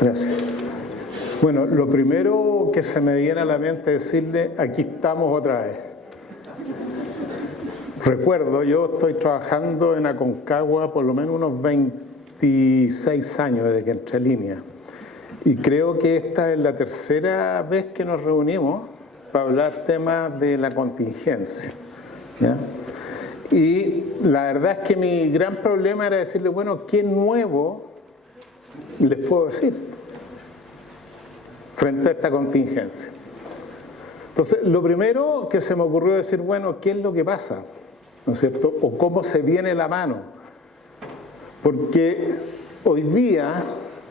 Gracias. Bueno, lo primero que se me viene a la mente es decirle, aquí estamos otra vez. Recuerdo, yo estoy trabajando en Aconcagua por lo menos unos 26 años desde que entré en línea. Y creo que esta es la tercera vez que nos reunimos para hablar temas de la contingencia, ¿ya? Y la verdad es que mi gran problema era decirle, bueno, ¿qué nuevo les puedo decir frente a esta contingencia? Entonces, lo primero que se me ocurrió decir, bueno, ¿qué es lo que pasa? ¿No es cierto? O cómo se viene la mano. Porque hoy día,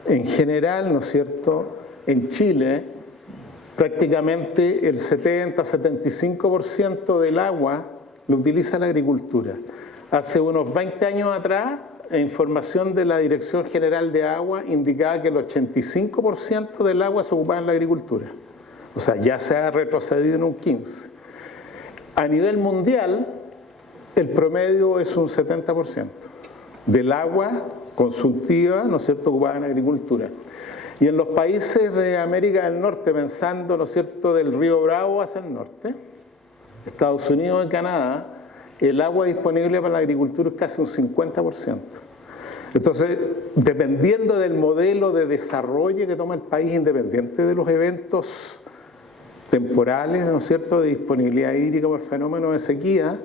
en general, ¿no es cierto?, en Chile, prácticamente el 70-75% del agua lo utiliza la agricultura. Hace unos 20 años atrás, información de la Dirección General de Agua indicaba que el 85% del agua se ocupaba en la agricultura. O sea, ya se ha retrocedido en un 15%. A nivel mundial, el promedio es un 70% del agua consumtiva, ¿no es cierto?, ocupada en agricultura. Y en los países de América del Norte, pensando, ¿no es cierto?, del río Bravo hacia el norte, Estados Unidos y Canadá, el agua disponible para la agricultura es casi un 50%. Entonces, dependiendo del modelo de desarrollo que toma el país, independiente de los eventos temporales, ¿no es cierto?, de disponibilidad hídrica por fenómeno de sequía,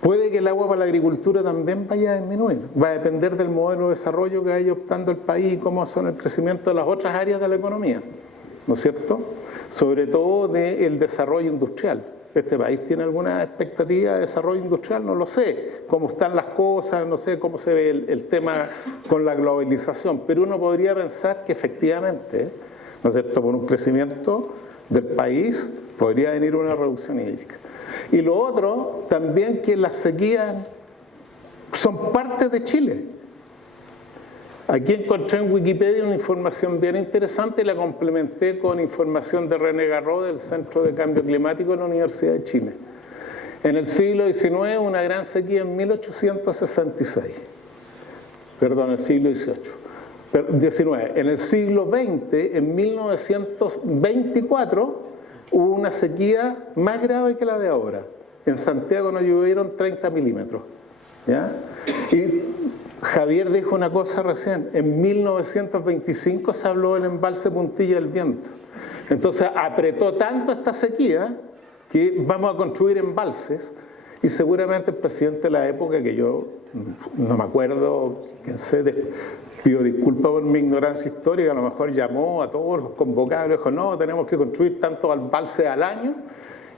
puede que el agua para la agricultura también vaya a disminuir. Va a depender del modelo de desarrollo que vaya optando el país y cómo son el crecimiento de las otras áreas de la economía, ¿no es cierto? Sobre todo del desarrollo industrial. ¿Este país tiene alguna expectativa de desarrollo industrial? No lo sé. Cómo están las cosas, no sé cómo se ve el tema con la globalización. Pero uno podría pensar que efectivamente, ¿no es cierto?, por un crecimiento del país podría venir una reducción hídrica. Y lo otro, también que las sequías son parte de Chile. Aquí encontré en Wikipedia una información bien interesante y la complementé con información de René Garreau del Centro de Cambio Climático de la Universidad de Chile. En el siglo XIX, una gran sequía en 1866. Perdón, el siglo XIX. En el siglo XX, en 1924, hubo una sequía más grave que la de ahora. En Santiago nos llovieron 30 milímetros. ¿Ya? Y Javier dijo una cosa recién. En 1925 se habló del embalse Puntilla del Viento. Entonces apretó tanto esta sequía que vamos a construir embalses. Y seguramente el presidente de la época, que yo no me acuerdo, pido disculpas por mi ignorancia histórica, a lo mejor llamó a todos los convocados y dijo, no, tenemos que construir tantos embalses al año,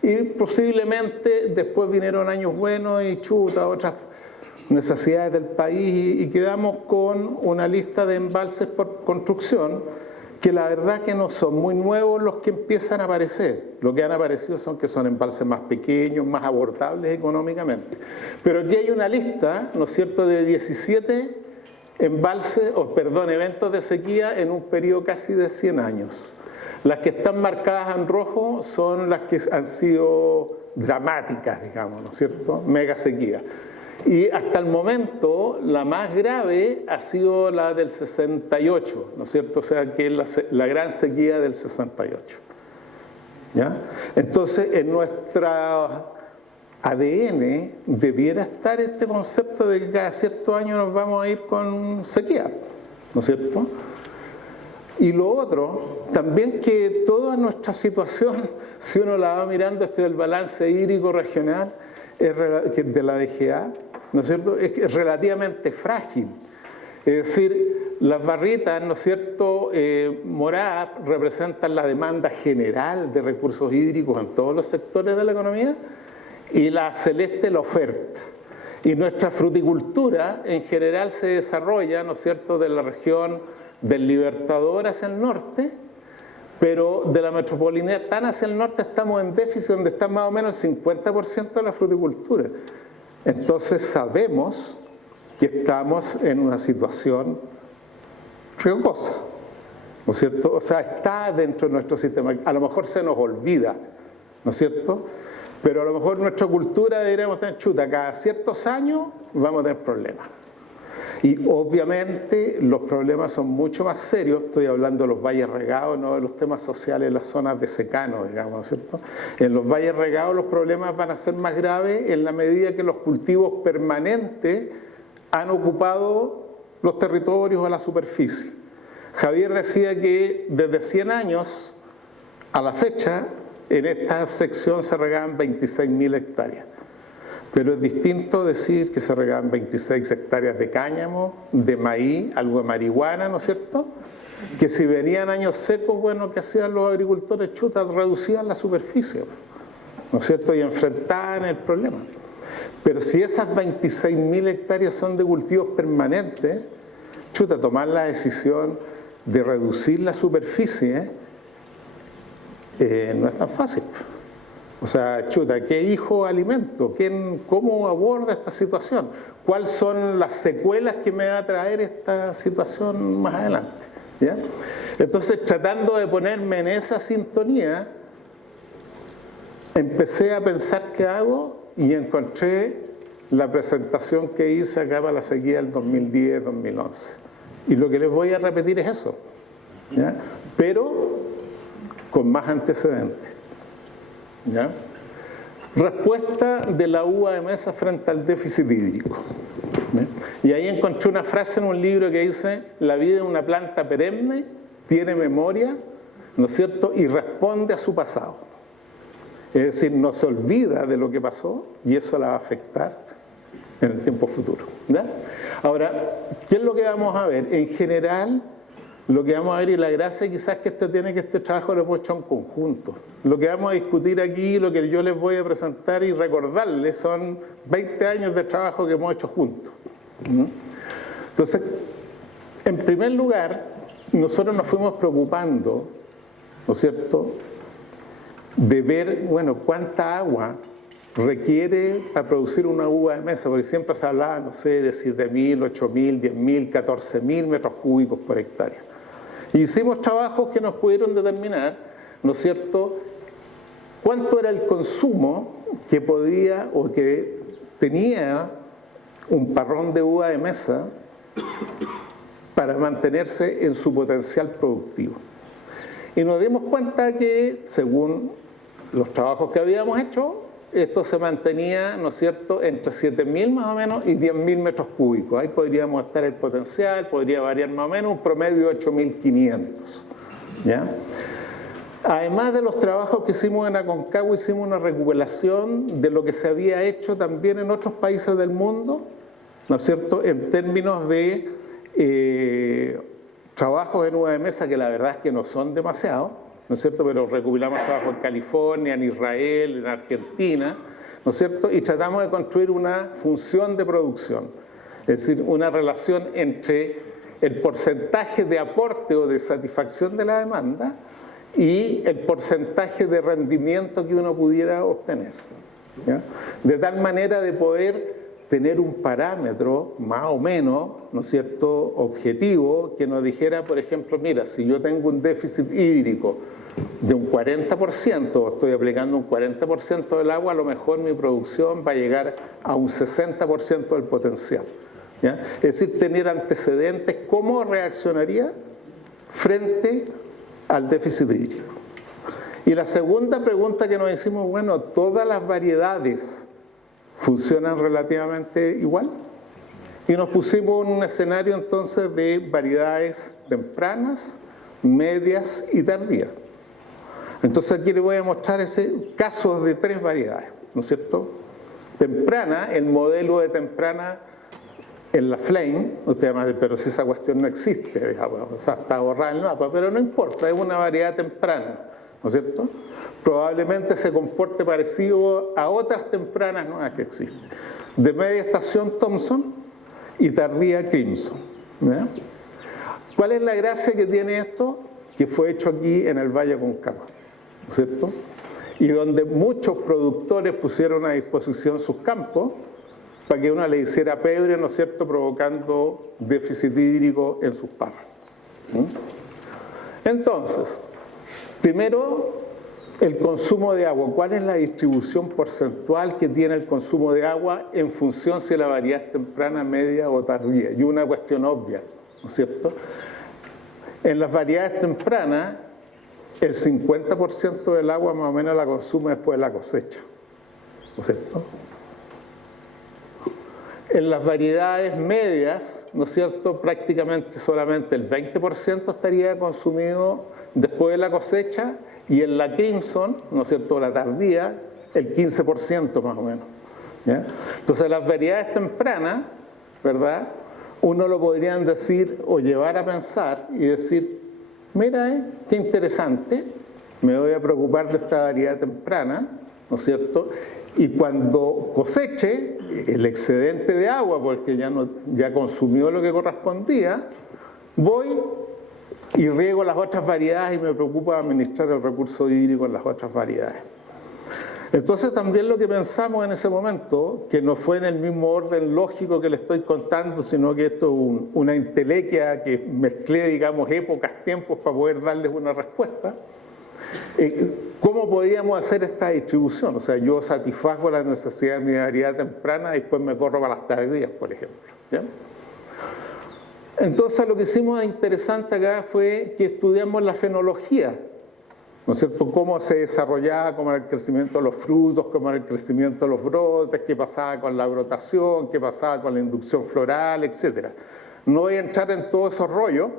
y posiblemente después vinieron años buenos y otras necesidades del país, y quedamos con una lista de embalses por construcción, que la verdad que no son muy nuevos los que empiezan a aparecer. Lo que han aparecido son embalses más pequeños, más abordables económicamente. Pero aquí hay una lista, ¿no es cierto?, de 17 eventos de sequía en un periodo casi de 100 años. Las que están marcadas en rojo son las que han sido dramáticas, digamos, ¿no es cierto?, mega sequía. Y hasta el momento, la más grave ha sido la del 68, ¿no es cierto? O sea, que es la gran sequía del 68. ¿Ya? Entonces, en nuestra ADN debiera estar este concepto de que cada cierto año nos vamos a ir con sequía, ¿no es cierto? Y lo otro, también que toda nuestra situación, si uno la va mirando del balance hídrico regional de la DGA, ¿no es cierto?, es relativamente frágil. Es decir, las barritas, ¿no es cierto?, moradas representan la demanda general de recursos hídricos en todos los sectores de la economía, y la celeste la oferta. Y nuestra fruticultura en general se desarrolla, ¿no es cierto?, de la región del Libertador hacia el norte, pero de la metropolitana hacia el norte estamos en déficit, donde está más o menos el 50% de la fruticultura. Entonces sabemos que estamos en una situación riesgosa, ¿no es cierto? O sea, está dentro de nuestro sistema. A lo mejor se nos olvida, ¿no es cierto? Pero a lo mejor nuestra cultura deberíamos tener cada ciertos años vamos a tener problemas. Y obviamente los problemas son mucho más serios, estoy hablando de los valles regados, no de los temas sociales en las zonas de secano, digamos, ¿no es cierto? En los valles regados los problemas van a ser más graves en la medida que los cultivos permanentes han ocupado los territorios o la superficie. Javier decía que desde 100 años a la fecha, en esta sección se regaban 26.000 hectáreas. Pero es distinto decir que se regaban 26 hectáreas de cáñamo, de maíz, algo de marihuana, ¿no es cierto? Que si venían años secos, bueno, ¿qué hacían los agricultores? Chutas, reducían la superficie, ¿no es cierto? Y enfrentaban el problema. Pero si esas 26.000 hectáreas son de cultivos permanentes, chuta, tomar la decisión de reducir la superficie no es tan fácil. O sea, chuta, ¿qué hijo alimento? ¿Cómo aborda esta situación? ¿Cuáles son las secuelas que me va a traer esta situación más adelante? ¿Ya? Entonces, tratando de ponerme en esa sintonía, empecé a pensar qué hago y encontré la presentación que hice acá para la sequía del 2010-2011. Y lo que les voy a repetir es eso, ¿ya? Pero con más antecedentes. ¿Ya? Respuesta de la uva de mesa frente al déficit hídrico. ¿Ya? Y ahí encontré una frase en un libro que dice: la vida es una planta perenne, tiene memoria, ¿no es cierto?, y responde a su pasado. Es decir, no se olvida de lo que pasó y eso la va a afectar en el tiempo futuro. ¿Ya? Ahora, ¿qué es lo que vamos a ver? En general, lo que vamos a ver, y la gracia quizás que este trabajo lo hemos hecho en conjunto. Lo que vamos a discutir aquí, lo que yo les voy a presentar y recordarles son 20 años de trabajo que hemos hecho juntos. Entonces, en primer lugar, nosotros nos fuimos preocupando, ¿no es cierto?, de ver, bueno, cuánta agua requiere para producir una uva de mesa, porque siempre se hablaba, no sé, de 7.000, 8.000, 10.000, 14.000 metros cúbicos por hectárea. Y hicimos trabajos que nos pudieron determinar, ¿no es cierto?, cuánto era el consumo que podía o que tenía un parrón de uva de mesa para mantenerse en su potencial productivo. Y nos dimos cuenta que, según los trabajos que habíamos hecho, esto se mantenía, ¿no es cierto?, entre 7.000 más o menos y 10.000 metros cúbicos. Ahí podríamos estar el potencial, podría variar más o menos, un promedio de 8.500. ¿Ya? Además de los trabajos que hicimos en Aconcagua, hicimos una recuperación de lo que se había hecho también en otros países del mundo, ¿no es cierto?, en términos de trabajos en uva de mesa, que la verdad es que no son demasiados, ¿no es cierto?, pero recopilamos trabajos en California, en Israel, en Argentina, ¿no es cierto?, y tratamos de construir una función de producción, es decir, una relación entre el porcentaje de aporte o de satisfacción de la demanda y el porcentaje de rendimiento que uno pudiera obtener, ¿ya? De tal manera de poder tener un parámetro más o menos, ¿no es cierto?, objetivo, que nos dijera, por ejemplo, mira, si yo tengo un déficit hídrico de un 40%, estoy aplicando un 40% del agua, a lo mejor mi producción va a llegar a un 60% del potencial, ¿ya? Es decir, tener antecedentes, cómo reaccionaría frente al déficit hídrico. Y la segunda pregunta que nos hicimos, bueno, ¿todas las variedades funcionan relativamente igual? Y nos pusimos en un escenario entonces de variedades tempranas, medias y tardías. Entonces aquí les voy a mostrar casos de 3 variedades, ¿no es cierto? Temprana, el modelo de temprana en la Flame, usted va a decir, pero si esa cuestión no existe, digamos, o sea, está borrada en el mapa, pero no importa, es una variedad temprana, ¿no es cierto? Probablemente se comporte parecido a otras tempranas nuevas que existen. De media estación Thompson y tardía Crimson, ¿ya? ¿Cuál es la gracia que tiene esto? Que fue hecho aquí en el Valle Aconcagua, ¿no es cierto? Y donde muchos productores pusieron a disposición sus campos para que uno le hiciera pebre, ¿no es cierto?, provocando déficit hídrico en sus parras. Entonces, primero, el consumo de agua. ¿Cuál es la distribución porcentual que tiene el consumo de agua en función si la variedad es temprana, media o tardía? Y una cuestión obvia, ¿no es cierto? En las variedades tempranas, el 50% del agua más o menos la consume después de la cosecha, ¿no es cierto? En las variedades medias, ¿no es cierto?, prácticamente solamente el 20% estaría consumido después de la cosecha, y en la Crimson, ¿no es cierto?, la tardía, el 15% más o menos, ¿ya? Entonces las variedades tempranas, ¿verdad?, uno lo podrían decir o llevar a pensar y decir, mira, qué interesante, me voy a preocupar de esta variedad temprana, ¿no es cierto?, y cuando coseche el excedente de agua, porque ya consumió lo que correspondía, voy y riego las otras variedades y me preocupa administrar el recurso hídrico en las otras variedades. Entonces también lo que pensamos en ese momento, que no fue en el mismo orden lógico que le estoy contando, sino que esto es una entelequia que mezclé, digamos, épocas, tiempos para poder darles una respuesta. ¿Cómo podíamos hacer esta distribución? O sea, yo satisfago la necesidad de mi variedad temprana y después me corro para las tardías, por ejemplo, ¿ya? Entonces lo que hicimos interesante acá fue que estudiamos la fenología, ¿no es cierto? Cómo se desarrollaba, cómo era el crecimiento de los frutos, cómo era el crecimiento de los brotes, qué pasaba con la brotación, qué pasaba con la inducción floral, etc. No voy a entrar en todos esos rollos,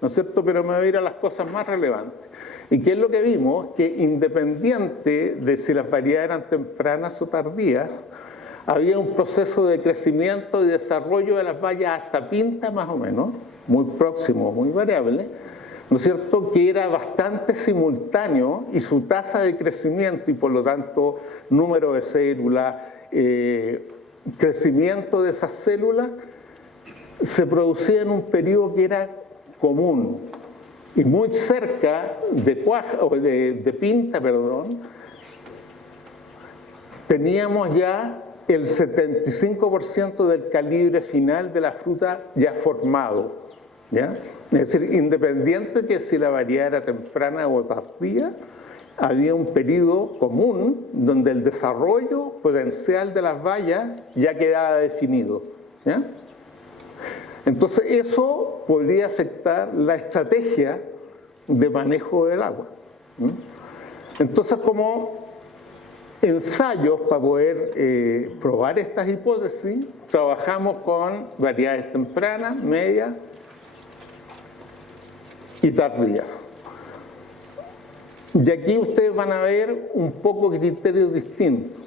¿no es cierto?, pero me voy a ir a las cosas más relevantes. ¿Y qué es lo que vimos? Que independiente de si las variedades eran tempranas o tardías, había un proceso de crecimiento y desarrollo de las bayas hasta pinta más o menos, muy próximo, muy variable, ¿no es cierto?, que era bastante simultáneo, y su tasa de crecimiento y por lo tanto número de células, crecimiento de esas células, se producía en un periodo que era común. Y muy cerca de pinta, teníamos ya el 75% del calibre final de la fruta ya formado, ¿ya? Es decir, independiente que si la variedad era temprana o tardía, había un periodo común donde el desarrollo potencial de las bayas ya quedaba definido, ¿ya? Entonces eso podría afectar la estrategia de manejo del agua. Entonces, como ensayos para poder probar estas hipótesis, trabajamos con variedades tempranas, medias y tardías. Y aquí ustedes van a ver un poco criterios distintos.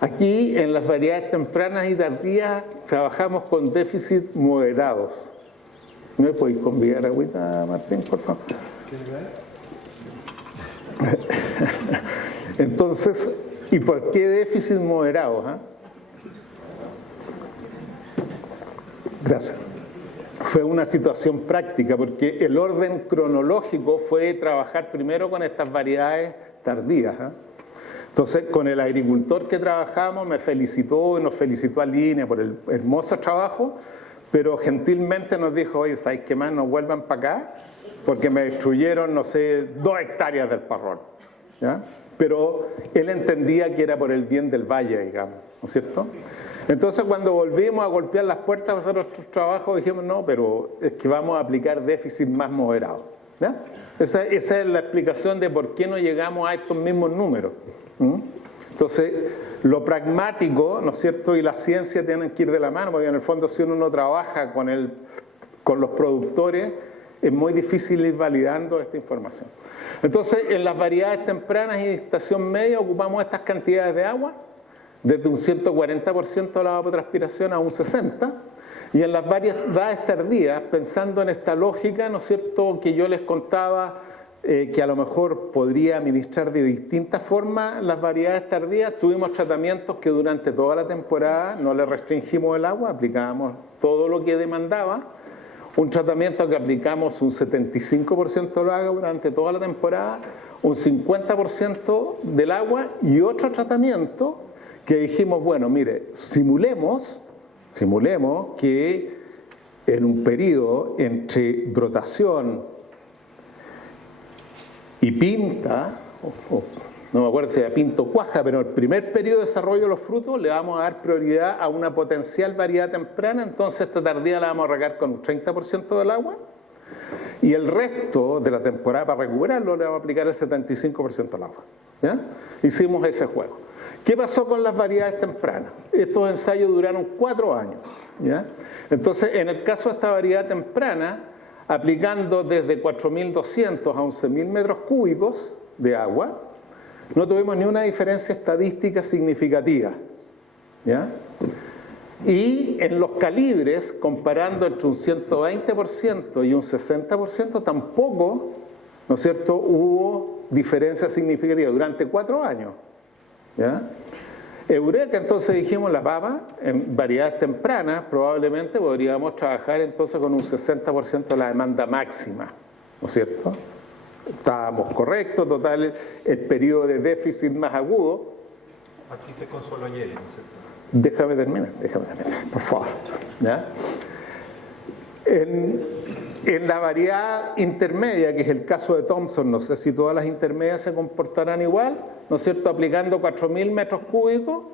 Aquí, en las variedades tempranas y tardías, trabajamos con déficits moderados. ¿Me podéis convidar agüita, Martín, por favor? Entonces, ¿y por qué déficits moderados? Gracias. Fue una situación práctica, porque el orden cronológico fue trabajar primero con estas variedades tardías. Entonces, con el agricultor que trabajamos me felicitó y nos felicitó a Línea por el hermoso trabajo, pero gentilmente nos dijo, oye, ¿sabes qué más? No vuelvan para acá porque me destruyeron, no sé, 2 hectáreas del parrón, ¿ya? Pero él entendía que era por el bien del valle, digamos, ¿no es cierto? Entonces, cuando volvimos a golpear las puertas para hacer nuestros trabajos, dijimos, no, pero es que vamos a aplicar déficit más moderado, ¿ya? Esa es la explicación de por qué no llegamos a estos mismos números. Entonces, lo pragmático, ¿no es cierto?, y la ciencia tienen que ir de la mano, porque en el fondo si uno no trabaja con los productores, es muy difícil ir validando esta información. Entonces, en las variedades tempranas y de estación media ocupamos estas cantidades de agua, desde un 140% de la evapotranspiración a un 60%, y en las variedades tardías, pensando en esta lógica, ¿no es cierto?, que yo les contaba, que a lo mejor podría administrar de distintas formas las variedades tardías, tuvimos tratamientos que durante toda la temporada no le restringimos el agua, aplicábamos todo lo que demandaba, un tratamiento que aplicamos un 75% del agua durante toda la temporada, un 50% del agua, y otro tratamiento que dijimos, bueno, mire, simulemos que en un periodo entre brotación y pinta, no me acuerdo si era pinto cuaja, pero en el primer periodo de desarrollo de los frutos le vamos a dar prioridad a una potencial variedad temprana, entonces esta tardía la vamos a regar con un 30% del agua, y el resto de la temporada para recuperarlo le vamos a aplicar el 75% del agua. ¿Ya? Hicimos ese juego. ¿Qué pasó con las variedades tempranas? Estos ensayos duraron 4 años. ¿Ya? Entonces, en el caso de esta variedad temprana, aplicando desde 4.200 a 11.000 metros cúbicos de agua, no tuvimos ni una diferencia estadística significativa. ¿Ya? Y en los calibres, comparando entre un 120% y un 60%, tampoco, ¿no es cierto?, hubo diferencia significativa durante 4 años. ¿Ya? Eureka, entonces dijimos, la papa, en variedades tempranas, probablemente podríamos trabajar entonces con un 60% de la demanda máxima, ¿no es cierto? Estábamos correctos, total, el periodo de déficit más agudo. Aquí te consuelo ayer, ¿no es cierto? Déjame terminar, por favor. ¿Ya? En la variedad intermedia, que es el caso de Thomson, no sé si todas las intermedias se comportarán igual, ¿no es cierto? Aplicando 4.000 metros cúbicos,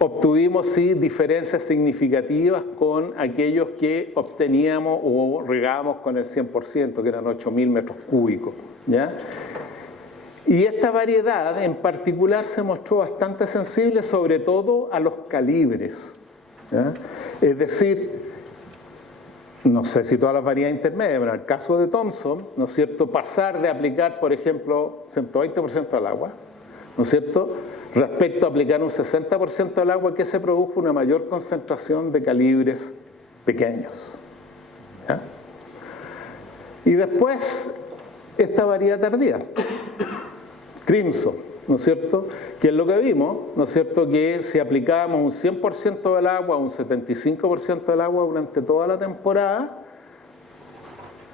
obtuvimos sí diferencias significativas con aquellos que obteníamos o regábamos con el 100%, que eran 8.000 metros cúbicos. ¿Ya? Y esta variedad en particular se mostró bastante sensible, sobre todo a los calibres. ¿Ya? Es decir, no sé si todas las variedades intermedias, pero en el caso de Thomson, ¿no es cierto?, pasar de aplicar, por ejemplo, 120% al agua, ¿no es cierto?, respecto a aplicar un 60% al agua, que se produjo una mayor concentración de calibres pequeños. ¿Ya? Y después, esta variedad tardía, Crimson, ¿no es cierto?, que es lo que vimos, ¿no es cierto?, que si aplicábamos un 100% del agua, un 75% del agua durante toda la temporada,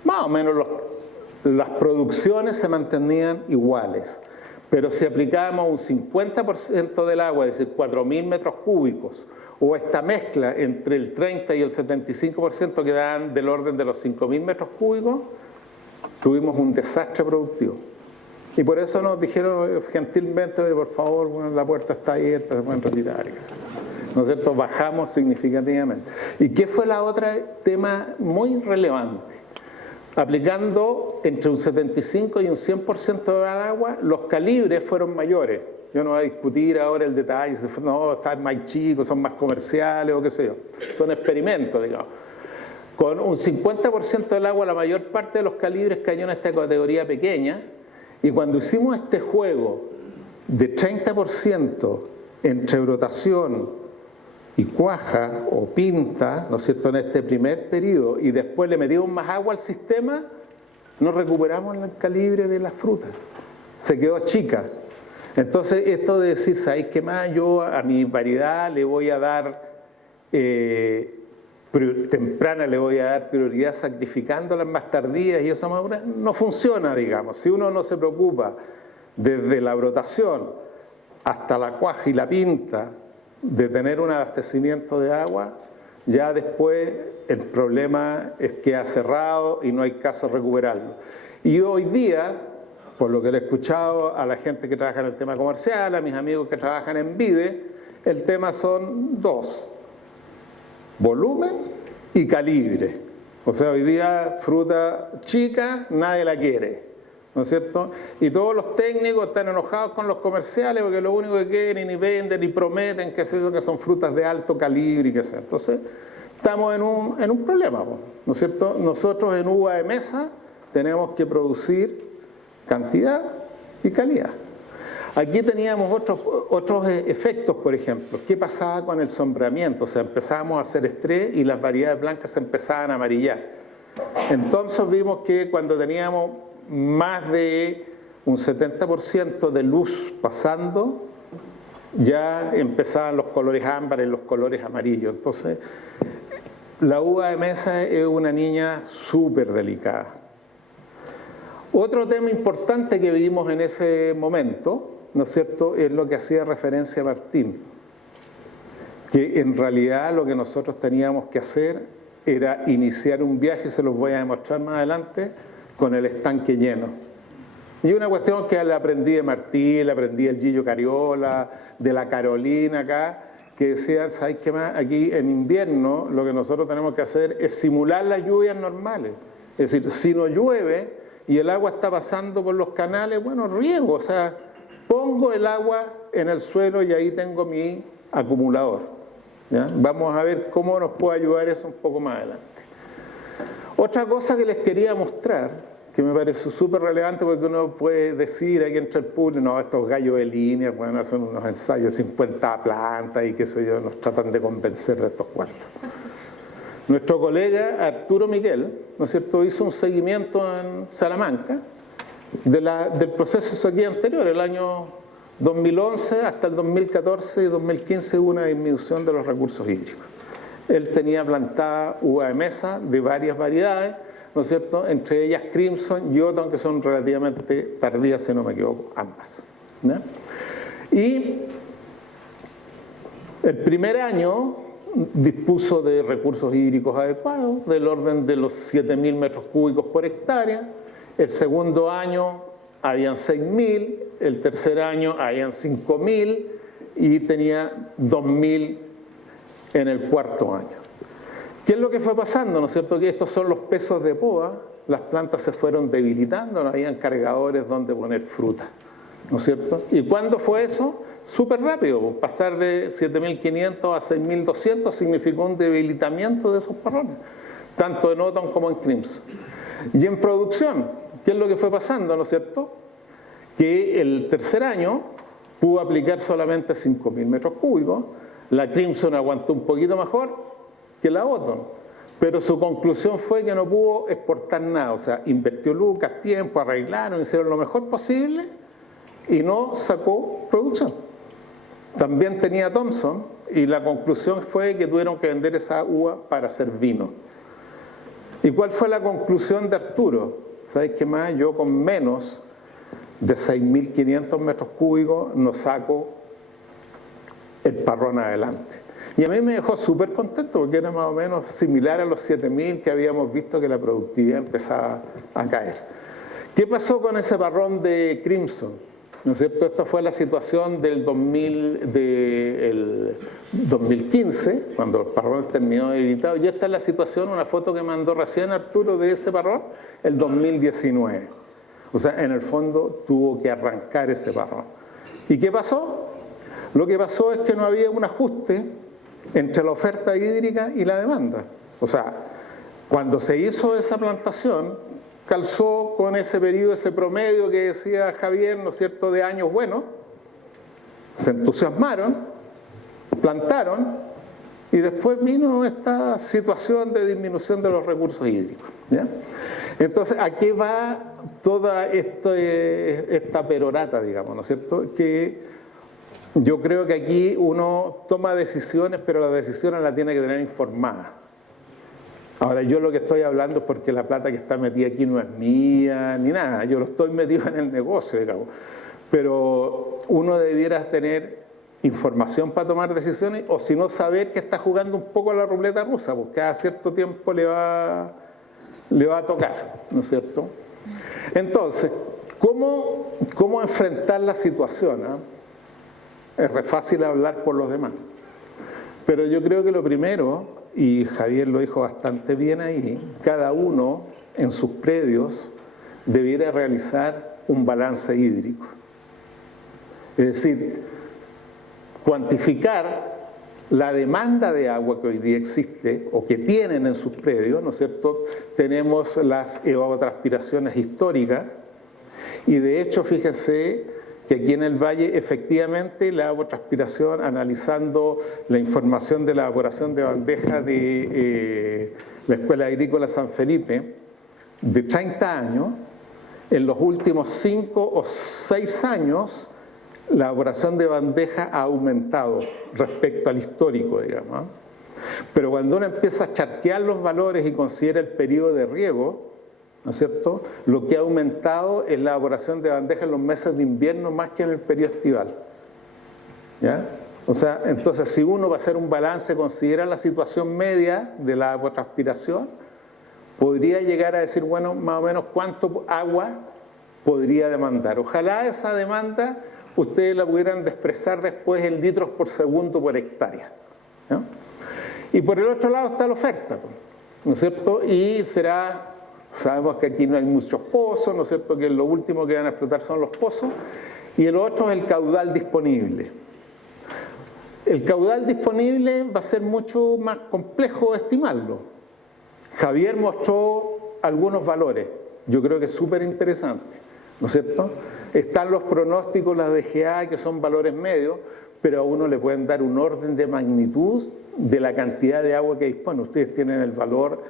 más o menos las producciones se mantenían iguales. Pero si aplicábamos un 50% del agua, es decir, 4.000 metros cúbicos, o esta mezcla entre el 30 y el 75% que dan del orden de los 5.000 metros cúbicos, tuvimos un desastre productivo. Y por eso nos dijeron gentilmente, por favor, bueno, la puerta está abierta, se pueden retirar. ¿No es cierto? Bajamos significativamente. ¿Y qué fue la otra tema muy relevante? Aplicando entre un 75 y un 100% del agua, los calibres fueron mayores. Yo no voy a discutir ahora el detalle, no, están más chicos, son más comerciales o qué sé yo. Son experimentos, digamos. Con un 50% del agua, la mayor parte de los calibres cayó en esta categoría pequeña. Y cuando hicimos este juego de 30% entre brotación y cuaja o pinta, ¿no es cierto?, en este primer periodo, y después le metimos más agua al sistema, no recuperamos el calibre de las frutas. Se quedó chica. Entonces, esto de decir, ¿sabéis qué más? Yo a mi variedad le voy a dar, temprana le voy a dar prioridad sacrificando las más tardías y eso más, no funciona, digamos. Si uno no se preocupa desde la brotación hasta la cuaja y la pinta de tener un abastecimiento de agua, ya después el problema es que ha cerrado y no hay caso de recuperarlo. Y hoy día, por lo que le he escuchado a la gente que trabaja en el tema comercial, a mis amigos que trabajan en Vide, el tema son dos: volumen y calibre. O sea, hoy día fruta chica nadie la quiere, ¿no es cierto? Y todos los técnicos están enojados con los comerciales porque lo único que quieren y venden y prometen que son frutas de alto calibre y que sea. Entonces, estamos en un problema, ¿no es cierto? Nosotros en uva de mesa tenemos que producir cantidad y calidad. Aquí teníamos otros efectos, por ejemplo. ¿Qué pasaba con el sombreamiento? O sea, empezábamos a hacer estrés y las variedades blancas se empezaban a amarillar. Entonces vimos que cuando teníamos más de un 70% de luz pasando, ya empezaban los colores ámbar y los colores amarillos. Entonces, la uva de mesa es una niña súper delicada. Otro tema importante que vimos en ese momento, ¿no es cierto?, es lo que hacía referencia Martín, que en realidad lo que nosotros teníamos que hacer era iniciar un viaje, se los voy a demostrar más adelante, con el estanque lleno. Y una cuestión que la aprendí de Martí, la aprendí del Gillo Cariola, de la Carolina acá, que decía, ¿sabes qué más? Aquí en invierno lo que nosotros tenemos que hacer es simular las lluvias normales. Es decir, si no llueve y el agua está pasando por los canales, bueno, riego, o sea, pongo el agua en el suelo y ahí tengo mi acumulador. ¿Ya? Vamos a ver cómo nos puede ayudar eso un poco más adelante. Otra cosa que les quería mostrar, que me pareció súper relevante porque uno puede decir aquí entre el público, no, estos gallos de línea, bueno, hacen unos ensayos 50 plantas y qué sé yo, nos tratan de convencer de estos cuantos. Nuestro colega Arturo Miguel, ¿no es cierto?, hizo un seguimiento en Salamanca del proceso de sequía anterior, el año 2011 hasta el 2014 y 2015 hubo una disminución de los recursos hídricos. Él tenía plantada uva de mesa de varias variedades, ¿no es cierto?, entre ellas Crimson y Otton, que son relativamente tardías, si no me equivoco, ambas, ¿no? Y el primer año dispuso de recursos hídricos adecuados, del orden de los 7.000 metros cúbicos por hectárea. El segundo año habían 6.000, el tercer año habían 5.000 y tenía 2.000 en el cuarto año. ¿Qué es lo que fue pasando? ¿No es cierto? Que estos son los pesos de poda, las plantas se fueron debilitando, no habían cargadores donde poner fruta, ¿no es cierto? ¿Y cuándo fue eso? Súper rápido, pasar de 7.500 a 6.200 significó un debilitamiento de esos parrones, tanto en Otton como en Crimson. Y en producción, ¿qué es lo que fue pasando? ¿No es cierto? Que el tercer año pudo aplicar solamente 5.000 metros cúbicos, la Crimson aguantó un poquito mejor que la Otton, pero su conclusión fue que no pudo exportar nada, o sea, invirtió lucas, tiempo, arreglaron, hicieron lo mejor posible y no sacó producción. También tenía Thompson y la conclusión fue que tuvieron que vender esa uva para hacer vino. ¿Y cuál fue la conclusión de Arturo? ¿Sabes qué más? Yo con menos de 6.500 metros cúbicos no saco el parrón adelante. Y a mí me dejó súper contento porque era más o menos similar a los 7.000 que habíamos visto que la productividad empezaba a caer. ¿Qué pasó con ese parrón de Crimson? ¿No es cierto? Esta fue la situación del 2015, cuando el parrón terminó debilitado. Y esta es la situación, una foto que mandó recién Arturo de ese parrón, el 2019. O sea, en el fondo tuvo que arrancar ese parrón. ¿Y qué pasó? Lo que pasó es que no había un ajuste entre la oferta hídrica y la demanda. O sea, cuando se hizo esa plantación, calzó con ese periodo, ese promedio que decía Javier, ¿no es cierto?, de años buenos, se entusiasmaron, plantaron, y después vino esta situación de disminución de los recursos hídricos, ¿ya? Entonces, ¿a qué va toda esta perorata, digamos, ¿no es cierto?, que yo creo que aquí uno toma decisiones, pero las decisiones las tiene que tener informadas. Ahora, yo lo que estoy hablando es porque la plata que está metida aquí no es mía, ni nada. Yo lo estoy metido en el negocio, digamos. Pero uno debiera tener información para tomar decisiones, o si no, saber que está jugando un poco a la ruleta rusa, porque cada cierto tiempo le va a tocar, ¿no es cierto? Entonces, ¿cómo enfrentar la situación? Es re fácil hablar por los demás. Pero yo creo que lo primero, y Javier lo dijo bastante bien ahí, cada uno en sus predios debiera realizar un balance hídrico. Es decir, cuantificar la demanda de agua que hoy día existe o que tienen en sus predios, ¿no es cierto? Tenemos las evapotranspiraciones históricas y de hecho, fíjense que aquí en el Valle efectivamente la evapotranspiración, analizando la información de la evaporación de bandeja de la Escuela Agrícola San Felipe, de 30 años, en los últimos 5 o 6 años, la evaporación de bandeja ha aumentado respecto al histórico, digamos. Pero cuando uno empieza a charquear los valores y considera el periodo de riego, ¿no es cierto?, lo que ha aumentado es la evaporación de bandeja en los meses de invierno más que en el periodo estival. ¿Ya? O sea, entonces si uno va a hacer un balance, considera la situación media de la evapotranspiración, podría llegar a decir, bueno, más o menos cuánto agua podría demandar. Ojalá esa demanda ustedes la pudieran expresar después en litros por segundo por hectárea, ¿no? Y por el otro lado está la oferta, ¿no es cierto? Y sabemos que aquí no hay muchos pozos, ¿no es cierto? Que lo último que van a explotar son los pozos. Y el otro es el caudal disponible. El caudal disponible va a ser mucho más complejo estimarlo. Javier mostró algunos valores, yo creo que es súper interesante, ¿no es cierto? Están los pronósticos, las DGA, que son valores medios, pero a uno le pueden dar un orden de magnitud de la cantidad de agua que dispone. Ustedes tienen el valor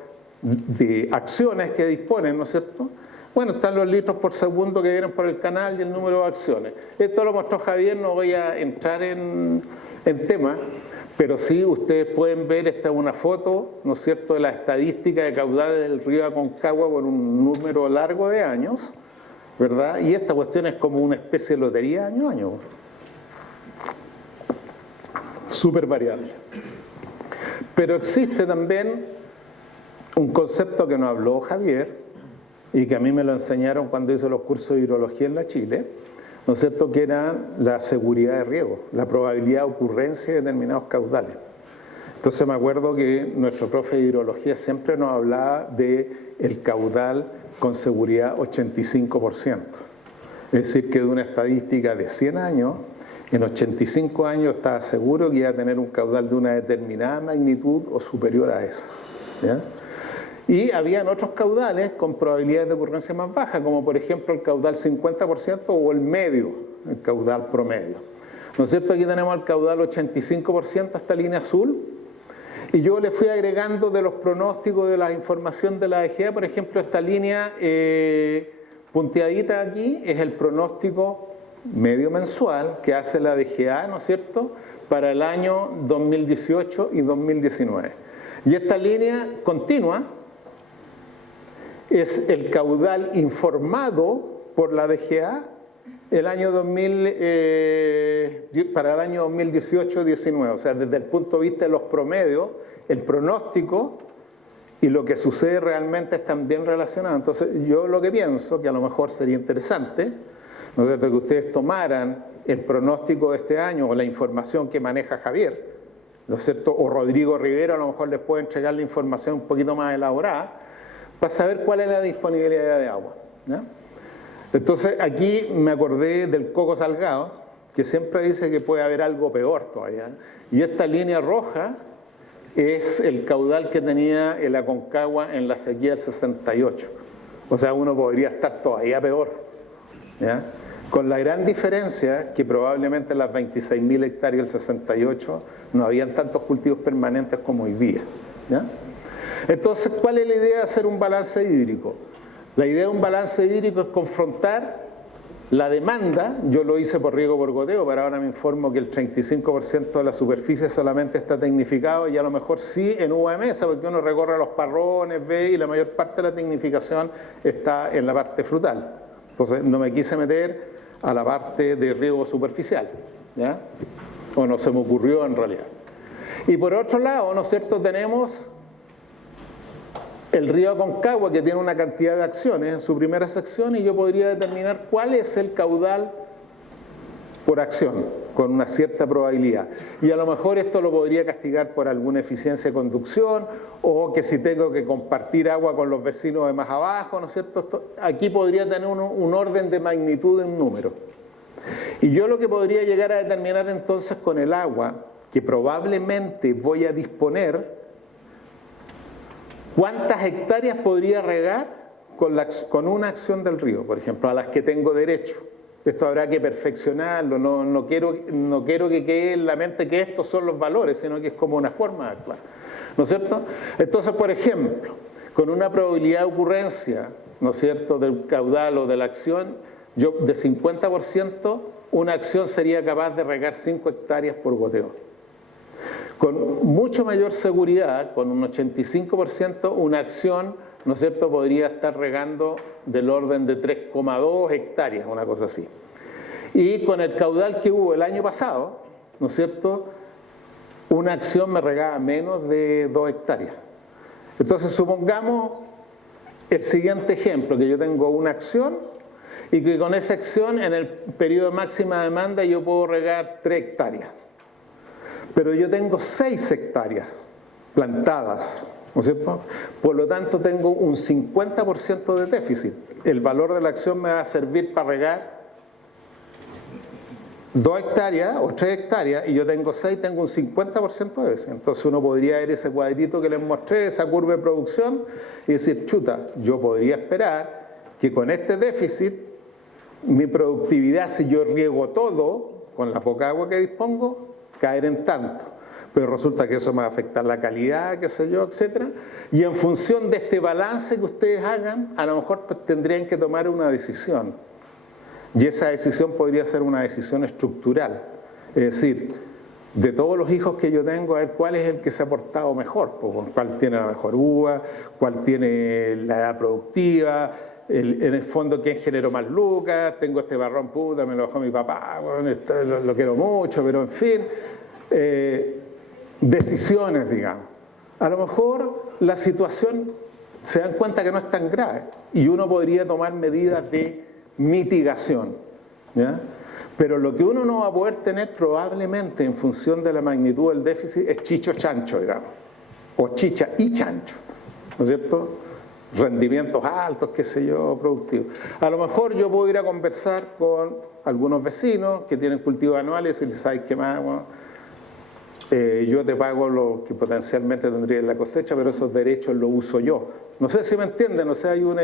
de acciones que disponen, ¿no es cierto? Bueno, están los litros por segundo que vieron por el canal y el número de acciones. Esto lo mostró Javier, no voy a entrar en tema, pero sí ustedes pueden ver, esta es una foto, ¿no es cierto?, de la estadística de caudales del río Aconcagua por un número largo de años, ¿verdad? Y esta cuestión es como una especie de lotería año a año. Súper variable. Pero existe también un concepto que nos habló Javier y que a mí me lo enseñaron cuando hice los cursos de hidrología en la Chile, ¿no es cierto?, que era la seguridad de riego, la probabilidad de ocurrencia de determinados caudales. Entonces me acuerdo que nuestro profe de hidrología siempre nos hablaba del caudal con seguridad 85%. Es decir, que de una estadística de 100 años, en 85 años estaba seguro que iba a tener un caudal de una determinada magnitud o superior a esa, ¿ya? Y habían otros caudales con probabilidades de ocurrencia más bajas, como por ejemplo el caudal 50% o el medio, el caudal promedio. ¿No es cierto? Aquí tenemos el caudal 85%, esta línea azul, y yo le fui agregando de los pronósticos de la información de la DGA, por ejemplo, esta línea punteadita aquí es el pronóstico medio mensual que hace la DGA, ¿no es cierto?, para el año 2018 y 2019. Y esta línea continua es el caudal informado por la DGA para el año 2018-19, o sea, desde el punto de vista de los promedios, el pronóstico y lo que sucede realmente están bien relacionados. Entonces, yo lo que pienso, que a lo mejor sería interesante, ¿no es cierto?, que ustedes tomaran el pronóstico de este año o la información que maneja Javier, ¿no es cierto?, o Rodrigo Rivera, a lo mejor les puede entregar la información un poquito más elaborada, para saber cuál es la disponibilidad de agua, ¿no? Entonces aquí me acordé del Coco Salgado, que siempre dice que puede haber algo peor todavía, y esta línea roja es el caudal que tenía el Aconcagua en la sequía del 68. O sea, uno podría estar todavía peor, ¿ya? Con la gran diferencia que probablemente en las 26.000 hectáreas del 68 no habían tantos cultivos permanentes como hoy día, ¿ya? Entonces, ¿cuál es la idea de hacer un balance hídrico? La idea de un balance hídrico es confrontar la demanda. Yo lo hice por riego por goteo, pero ahora me informo que el 35% de la superficie solamente está tecnificado y a lo mejor sí en uva de mesa, porque uno recorre los parrones, ve, y la mayor parte de la tecnificación está en la parte frutal. Entonces no me quise meter a la parte de riego superficial, ¿ya? O no se me ocurrió en realidad. Y por otro lado, ¿no es cierto?, tenemos el río Aconcagua, que tiene una cantidad de acciones en su primera sección, y yo podría determinar cuál es el caudal por acción, con una cierta probabilidad. Y a lo mejor esto lo podría castigar por alguna eficiencia de conducción, o que si tengo que compartir agua con los vecinos de más abajo, ¿no es cierto? Aquí podría tener un orden de magnitud en un número. Y yo lo que podría llegar a determinar entonces con el agua, que probablemente voy a disponer, ¿cuántas hectáreas podría regar con una acción del río, por ejemplo, a las que tengo derecho? Esto habrá que perfeccionarlo, no quiero que quede en la mente que estos son los valores, sino que es como una forma de actuar, ¿no es cierto? Entonces, por ejemplo, con una probabilidad de ocurrencia, ¿no es cierto?, del caudal o de la acción, yo de 50%, una acción sería capaz de regar 5 hectáreas por goteo. Con mucho mayor seguridad, con un 85%, una acción, ¿no es cierto?, podría estar regando del orden de 3,2 hectáreas, una cosa así. Y con el caudal que hubo el año pasado, ¿no es cierto?, una acción me regaba menos de 2 hectáreas. Entonces supongamos el siguiente ejemplo, que yo tengo una acción y que con esa acción en el periodo de máxima demanda yo puedo regar 3 hectáreas. Pero yo tengo 6 hectáreas plantadas, ¿no es cierto? Por lo tanto tengo un 50% de déficit. El valor de la acción me va a servir para regar 2 hectáreas o 3 hectáreas y yo tengo 6, tengo un 50% de déficit. Entonces uno podría ver ese cuadrito que les mostré, esa curva de producción y decir, chuta, yo podría esperar que con este déficit mi productividad, si yo riego todo con la poca agua que dispongo, caer en tanto. Pero resulta que eso me va a afectar la calidad, qué sé yo, etc. Y en función de este balance que ustedes hagan, a lo mejor pues, tendrían que tomar una decisión. Y esa decisión podría ser una decisión estructural. Es decir, de todos los hijos que yo tengo, a ver cuál es el que se ha portado mejor, cuál tiene la mejor uva, cuál tiene la edad productiva, en el fondo quién generó más lucas, tengo este barrón, puta, me lo dejó mi papá, bueno, lo quiero mucho, pero en fin, decisiones, digamos. A lo mejor la situación se dan cuenta que no es tan grave y uno podría tomar medidas de mitigación, ¿ya? Pero lo que uno no va a poder tener probablemente en función de la magnitud del déficit es chicho chancho, digamos, o chicha y chancho, ¿no es cierto? Rendimientos altos, qué sé yo, productivos. A lo mejor yo puedo ir a conversar con algunos vecinos que tienen cultivos anuales y les sabes qué más, bueno, yo te pago lo que potencialmente tendría en la cosecha, pero esos derechos los uso yo. No sé si me entienden, o sea, hay un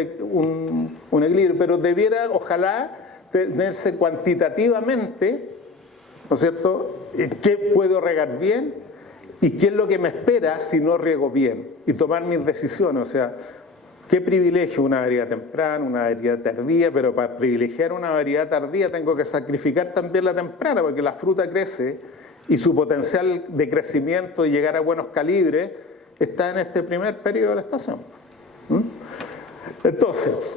equilibrio, pero debiera, ojalá, tenerse cuantitativamente, ¿no es cierto?, qué puedo regar bien y qué es lo que me espera si no riego bien, y tomar mis decisiones, o sea, qué privilegio una variedad temprana, una variedad tardía, pero para privilegiar una variedad tardía tengo que sacrificar también la temprana, porque la fruta crece y su potencial de crecimiento y llegar a buenos calibres está en este primer periodo de la estación. Entonces,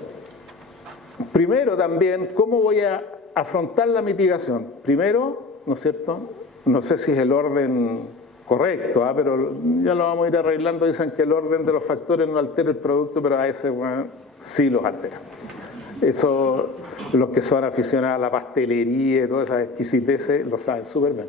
primero también, ¿cómo voy a afrontar la mitigación? Primero, ¿no es cierto? No sé si es el orden correcto, pero ya lo vamos a ir arreglando. Dicen que el orden de los factores no altera el producto, pero a veces bueno, sí los altera. Eso, los que son aficionados a la pastelería y todas esas exquisiteces lo saben súper bien.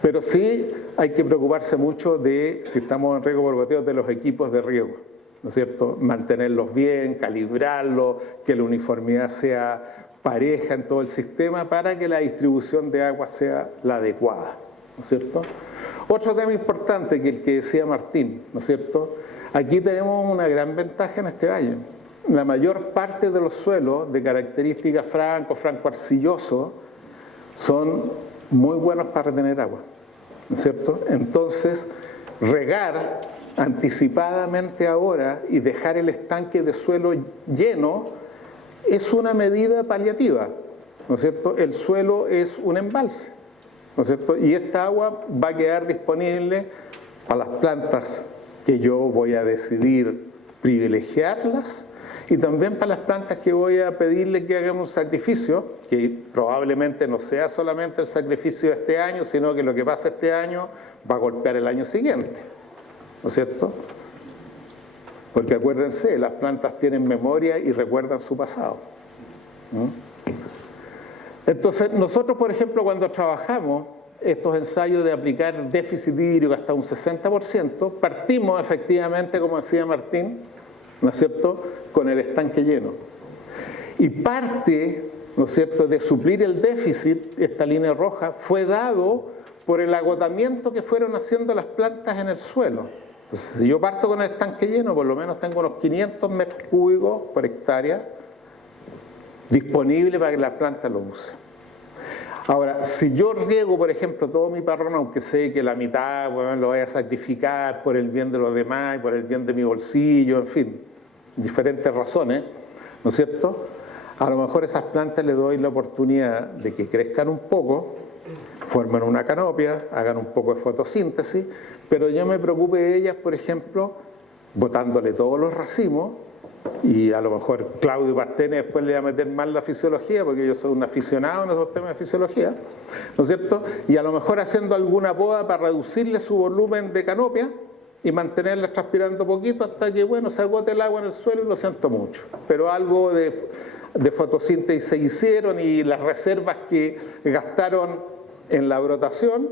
Pero sí hay que preocuparse mucho de, si estamos en riego por goteo, de los equipos de riego, ¿no es cierto? Mantenerlos bien, calibrarlos, que la uniformidad sea pareja en todo el sistema para que la distribución de agua sea la adecuada, ¿no es cierto? Otro tema importante que el que decía Martín, ¿no es cierto? Aquí tenemos una gran ventaja en este valle. La mayor parte de los suelos de características franco-arcilloso son muy buenos para retener agua, ¿no es cierto? Entonces, regar anticipadamente ahora y dejar el estanque de suelo lleno es una medida paliativa, ¿no es cierto? El suelo es un embalse, ¿no es cierto? Y esta agua va a quedar disponible para las plantas que yo voy a decidir privilegiarlas y también para las plantas que voy a pedirle que hagan un sacrificio, que probablemente no sea solamente el sacrificio de este año, sino que lo que pasa este año va a golpear el año siguiente, ¿no es cierto? Porque acuérdense, las plantas tienen memoria y recuerdan su pasado, ¿no? Entonces, nosotros, por ejemplo, cuando trabajamos estos ensayos de aplicar déficit hídrico hasta un 60%, partimos efectivamente, como decía Martín, ¿no es cierto?, con el estanque lleno. Y parte, ¿no es cierto?, de suplir el déficit, esta línea roja, fue dado por el agotamiento que fueron haciendo las plantas en el suelo. Entonces, si yo parto con el estanque lleno, por lo menos tengo unos 500 metros cúbicos por hectárea disponible para que las plantas lo usen. Ahora, si yo riego, por ejemplo, todo mi parrón, aunque sé que la mitad bueno, lo voy a sacrificar por el bien de los demás y por el bien de mi bolsillo, en fin, diferentes razones, ¿no es cierto? A lo mejor a esas plantas les doy la oportunidad de que crezcan un poco, formen una canopia, hagan un poco de fotosíntesis, pero yo me preocupe de ellas, por ejemplo, botándole todos los racimos, y a lo mejor Claudio Pastene después le va a meter más la fisiología, porque yo soy un aficionado en esos temas de fisiología, ¿no es cierto? Y a lo mejor haciendo alguna poda para reducirle su volumen de canopia y mantenerla transpirando poquito hasta que, bueno, se agote el agua en el suelo y lo siento mucho. Pero algo de fotosíntesis se hicieron y las reservas que gastaron en la brotación,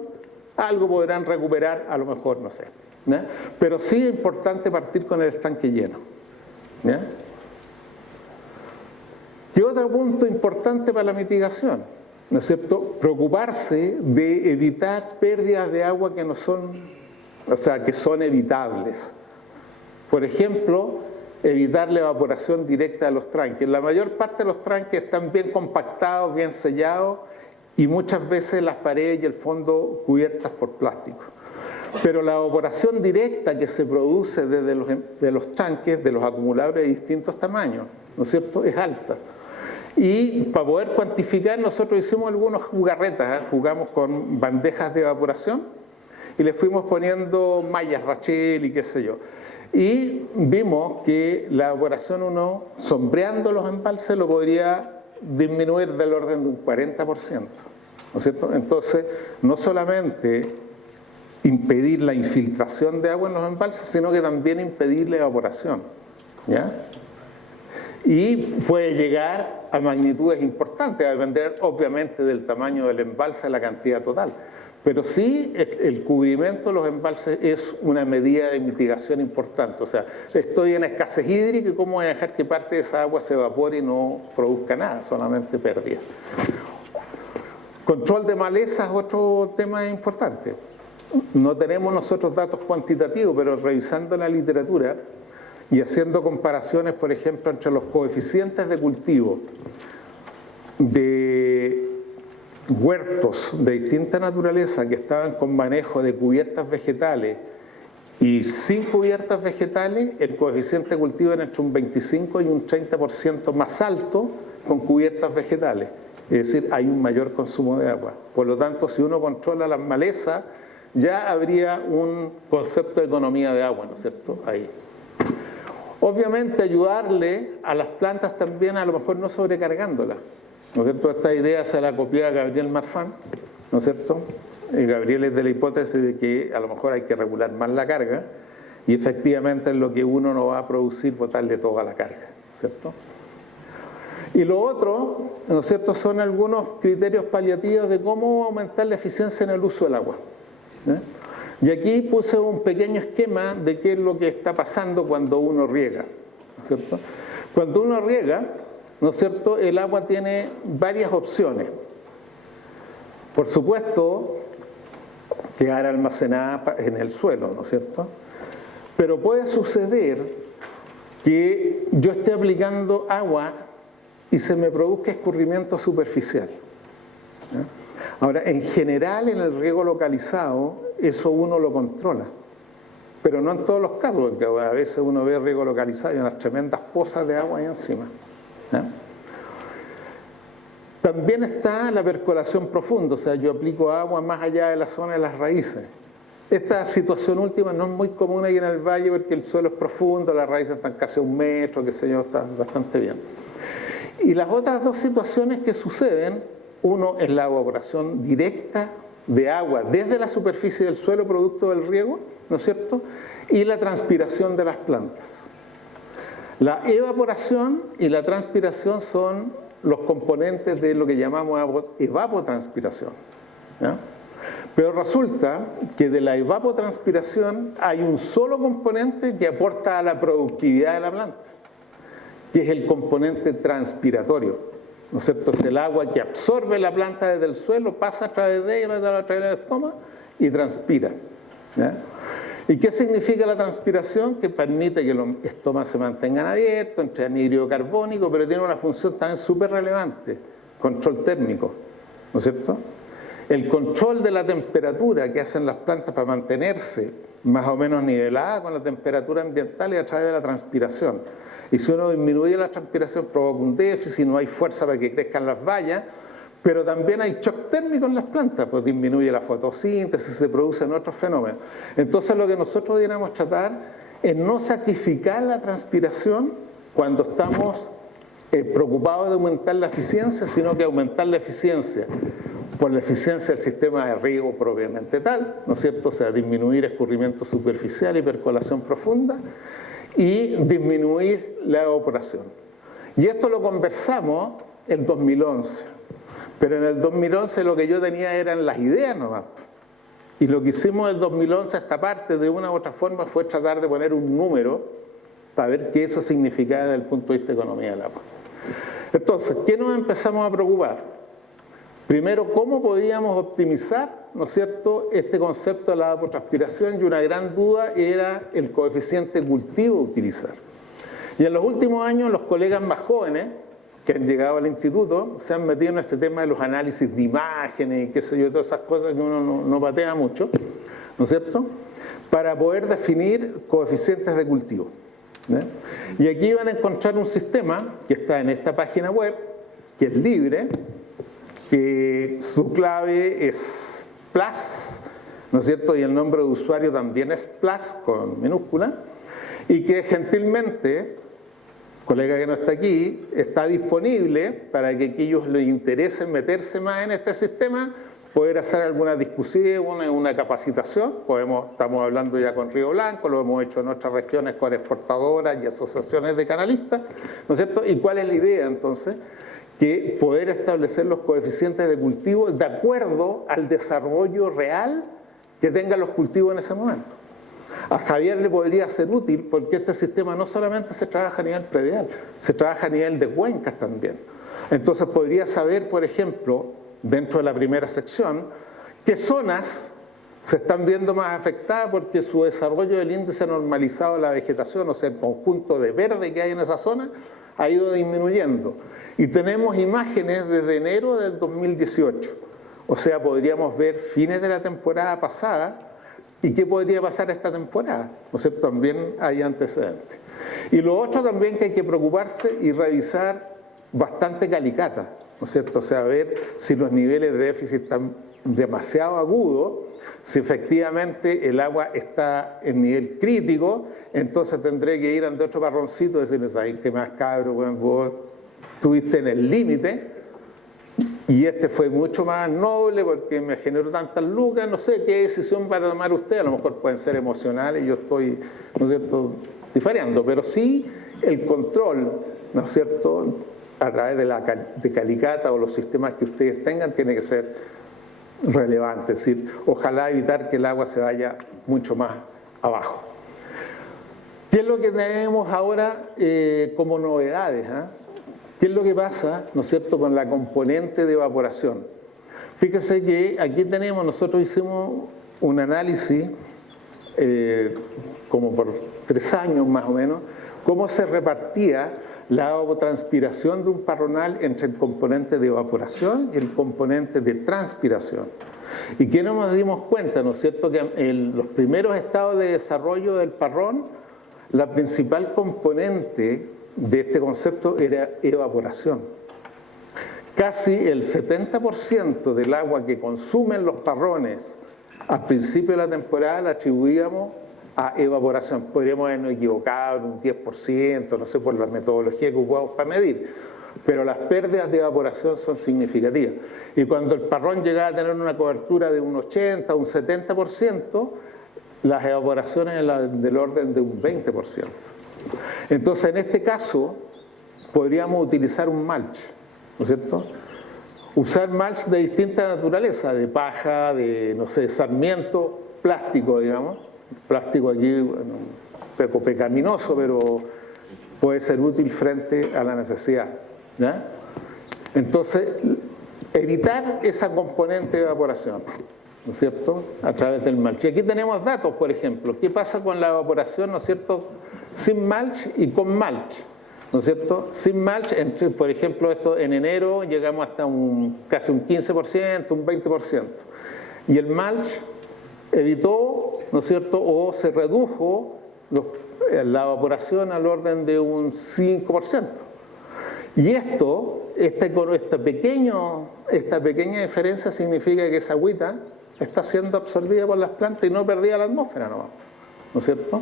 algo podrán recuperar, a lo mejor, no sé. ¿Ya? Pero sí es importante partir con el estanque lleno. ¿Ya? Y otro punto importante para la mitigación, ¿no es cierto? Preocuparse de evitar pérdidas de agua que no son, o sea, que son evitables. Por ejemplo, evitar la evaporación directa de los tranques. La mayor parte de los tranques están bien compactados, bien sellados y muchas veces las paredes y el fondo cubiertas por plástico. Pero la evaporación directa que se produce desde los tanques, de los acumuladores de distintos tamaños, ¿no es cierto?, es alta. Y para poder cuantificar, nosotros hicimos algunas jugarretas, jugamos con bandejas de evaporación y le fuimos poniendo mallas Rachel y qué sé yo. Y vimos que la evaporación uno, sombreando los embalses, lo podría disminuir del orden de un 40%, ¿no es cierto? Entonces, no solamente impedir la infiltración de agua en los embalses, sino que también impedir la evaporación, ¿ya? Y puede llegar a magnitudes importantes, a depender obviamente del tamaño del embalse, de la cantidad total. Pero sí, el cubrimiento de los embalses es una medida de mitigación importante. O sea, estoy en escasez hídrica y cómo voy a dejar que parte de esa agua se evapore y no produzca nada, solamente pérdida. Control de malezas es otro tema importante. No tenemos nosotros datos cuantitativos, pero revisando la literatura y haciendo comparaciones, por ejemplo, entre los coeficientes de cultivo de huertos de distinta naturaleza que estaban con manejo de cubiertas vegetales y sin cubiertas vegetales, el coeficiente de cultivo era entre un 25 y un 30% más alto con cubiertas vegetales. Es decir, hay un mayor consumo de agua. Por lo tanto, si uno controla las malezas, ya habría un concepto de economía de agua, ¿no es cierto?, ahí. Obviamente ayudarle a las plantas también, a lo mejor no sobrecargándolas, ¿no es cierto? Esta idea se la copió a Gabriel Marfan, ¿no es cierto? Gabriel es de la hipótesis de que a lo mejor hay que regular más la carga y efectivamente es lo que uno no va a producir, botarle toda la carga, ¿cierto? Y lo otro, ¿no es cierto?, son algunos criterios paliativos de cómo aumentar la eficiencia en el uso del agua. Y aquí puse un pequeño esquema de qué es lo que está pasando cuando uno riega, ¿no es cierto? Cuando uno riega, ¿no es cierto?, el agua tiene varias opciones. Por supuesto, quedar almacenada en el suelo, ¿no es cierto? Pero puede suceder que yo esté aplicando agua y se me produzca escurrimiento superficial. Ahora, en general, en el riego localizado, eso uno lo controla. Pero no en todos los casos, porque a veces uno ve riego localizado y unas tremendas pozas de agua ahí encima. También está la percolación profunda, o sea, yo aplico agua más allá de la zona de las raíces. Esta situación última no es muy común ahí en el valle porque el suelo es profundo, las raíces están casi a 1 metro, qué sé yo, está bastante bien. Y las otras dos situaciones que suceden, uno es la evaporación directa de agua desde la superficie del suelo producto del riego, ¿no es cierto?, y la transpiración de las plantas. La evaporación y la transpiración son los componentes de lo que llamamos evapotranspiración, ¿ya? Pero resulta que de la evapotranspiración hay un solo componente que aporta a la productividad de la planta, que es el componente transpiratorio, ¿no es cierto? Es el agua que absorbe la planta desde el suelo, pasa a través de ella, a través del estómago y transpira, ¿ya? ¿Y qué significa la transpiración? Que permite que los estomas se mantengan abiertos, entre anhídrido carbónico, pero tiene una función también súper relevante, control térmico, ¿no es cierto? El control de la temperatura que hacen las plantas para mantenerse más o menos nivelada con la temperatura ambiental y a través de la transpiración. Y si uno disminuye la transpiración provoca un déficit, no hay fuerza para que crezcan las bayas, pero también hay shock térmico en las plantas, pues disminuye la fotosíntesis, se producen otros fenómenos. Entonces lo que nosotros deberíamos tratar es no sacrificar la transpiración cuando estamos preocupados de aumentar la eficiencia, sino que aumentar la eficiencia por la eficiencia del sistema de riego propiamente tal, ¿no es cierto? O sea, disminuir escurrimiento superficial y percolación profunda y disminuir la evaporación. Y esto lo conversamos en 2011. Pero en el 2011 lo que yo tenía eran las ideas nomás. Y lo que hicimos en el 2011, esta parte, de una u otra forma, fue tratar de poner un número para ver qué eso significaba desde el punto de vista de economía del agua. Entonces, ¿qué nos empezamos a preocupar? Primero, ¿cómo podíamos optimizar, ¿no es cierto?, este concepto de la evapotranspiración? Y una gran duda era el coeficiente cultivo a utilizar. Y en los últimos años, los colegas más jóvenes que han llegado al instituto se han metido en este tema de los análisis de imágenes y qué sé yo, todas esas cosas que uno no patea mucho, ¿no es cierto?, para poder definir coeficientes de cultivo. Y aquí van a encontrar un sistema que está en esta página web, que es libre, que su clave es plus, ¿no es cierto?, y el nombre de usuario también es plus con minúscula, y que gentilmente, colega que no está aquí, está disponible para que aquellos les interesen meterse más en este sistema, poder hacer alguna discusión, una capacitación. Estamos hablando ya con Río Blanco, lo hemos hecho en otras regiones con exportadoras y asociaciones de canalistas, ¿no es cierto? ¿Y cuál es la idea entonces? Que poder establecer los coeficientes de cultivo de acuerdo al desarrollo real que tengan los cultivos en ese momento. A Javier le podría ser útil porque este sistema no solamente se trabaja a nivel predial, se trabaja a nivel de cuencas también. Entonces podría saber, por ejemplo, dentro de la primera sección, qué zonas se están viendo más afectadas porque su desarrollo del índice normalizado de la vegetación, o sea, el conjunto de verde que hay en esa zona, ha ido disminuyendo. Y tenemos imágenes desde enero del 2018. O sea, podríamos ver fines de la temporada pasada y qué podría pasar esta temporada. O sea, también hay antecedentes. Y lo otro también que hay que preocuparse y revisar bastante calicata, ¿no es cierto? O sea, ver si los niveles de déficit están demasiado agudos, si efectivamente el agua está en nivel crítico, entonces tendré que ir ante otro parroncito y decirles, ay, qué más cabro, bueno, vos estuviste en el límite y este fue mucho más noble porque me generó tantas lucas, no sé qué decisión va a tomar usted, a lo mejor pueden ser emocionales, yo estoy, ¿no es cierto?, diferenciando, pero sí el control, ¿no es cierto?, a través de calicata o los sistemas que ustedes tengan tiene que ser relevante, es decir, ojalá evitar que el agua se vaya mucho más abajo. ¿Qué es lo que tenemos ahora como novedades? ¿Qué es lo que pasa, ¿no es cierto?, con la componente de evaporación? Fíjese que aquí nosotros hicimos un análisis como por 3 años más o menos, cómo se repartía la evapotranspiración de un parronal entre el componente de evaporación y el componente de transpiración. ¿Y qué nos dimos cuenta, no es cierto?, que en los primeros estados de desarrollo del parrón, la principal componente de este concepto era evaporación. Casi el 70% del agua que consumen los parrones al principio de la temporada la atribuíamos a evaporación. Podríamos habernos equivocado en un 10%, no sé, por la metodología que ocupamos para medir, pero las pérdidas de evaporación son significativas. Y cuando el parrón llegaba a tener una cobertura de un 80, un 70%, las evaporaciones eran del orden de un 20%. Entonces, en este caso, podríamos utilizar un mulch, ¿no es cierto? Usar mulch de distinta naturaleza, de paja, de, no sé, sarmiento, plástico, digamos. Plástico aquí, bueno, un poco pecaminoso, pero puede ser útil frente a la necesidad, ¿ya? Entonces, evitar esa componente de evaporación, ¿no es cierto?, a través del mulch. Y aquí tenemos datos, por ejemplo. ¿Qué pasa con la evaporación, ¿no es cierto?, sin mulch y con mulch, ¿no es cierto? Sin mulch, por ejemplo, esto en enero llegamos hasta casi un 15%, un 20%. Y el mulch evitó, ¿no es cierto?, o se redujo la evaporación al orden de un 5%. Y esta pequeña diferencia significa que esa agüita está siendo absorbida por las plantas y no perdida la atmósfera, ¿no es cierto?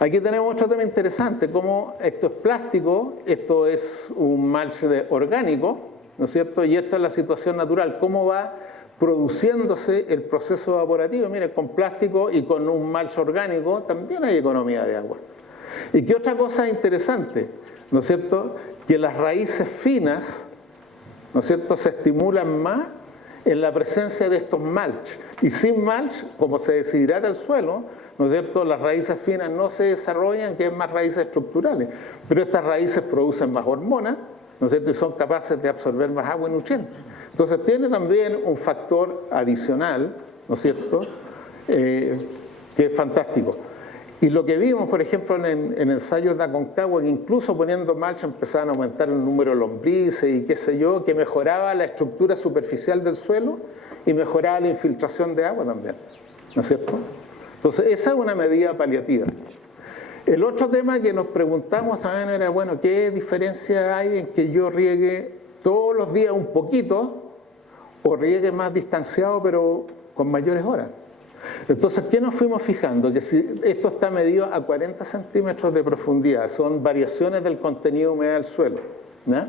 Aquí tenemos otro tema interesante, como esto es plástico, esto es un mulch orgánico, ¿no es cierto? Y esta es la situación natural, cómo va produciéndose el proceso evaporativo. Miren, con plástico y con un mulch orgánico también hay economía de agua. ¿Y qué otra cosa interesante? ¿No es cierto? Que que las raíces finas, ¿no es cierto?, se estimulan más en la presencia de estos mulch. Y sin mulch, como se deshidrata el suelo, ¿no es cierto?, las raíces finas no se desarrollan, que es más raíces estructurales. Pero estas raíces producen más hormonas, ¿no es cierto?, y son capaces de absorber más agua y nutrientes. Entonces tiene también un factor adicional, ¿no es cierto?, que es fantástico. Y lo que vimos, por ejemplo, en ensayos de Aconcagua, que incluso poniendo mulch empezaban a aumentar el número de lombrices y qué sé yo, que mejoraba la estructura superficial del suelo y mejoraba la infiltración de agua también, ¿no es cierto? Entonces, esa es una medida paliativa. El otro tema que nos preguntamos también era, bueno, ¿qué diferencia hay en que yo riegue todos los días un poquito o riegue más distanciado pero con mayores horas? Entonces, ¿qué nos fuimos fijando? Que si esto está medido a 40 centímetros de profundidad, son variaciones del contenido de humedad del suelo, ¿no?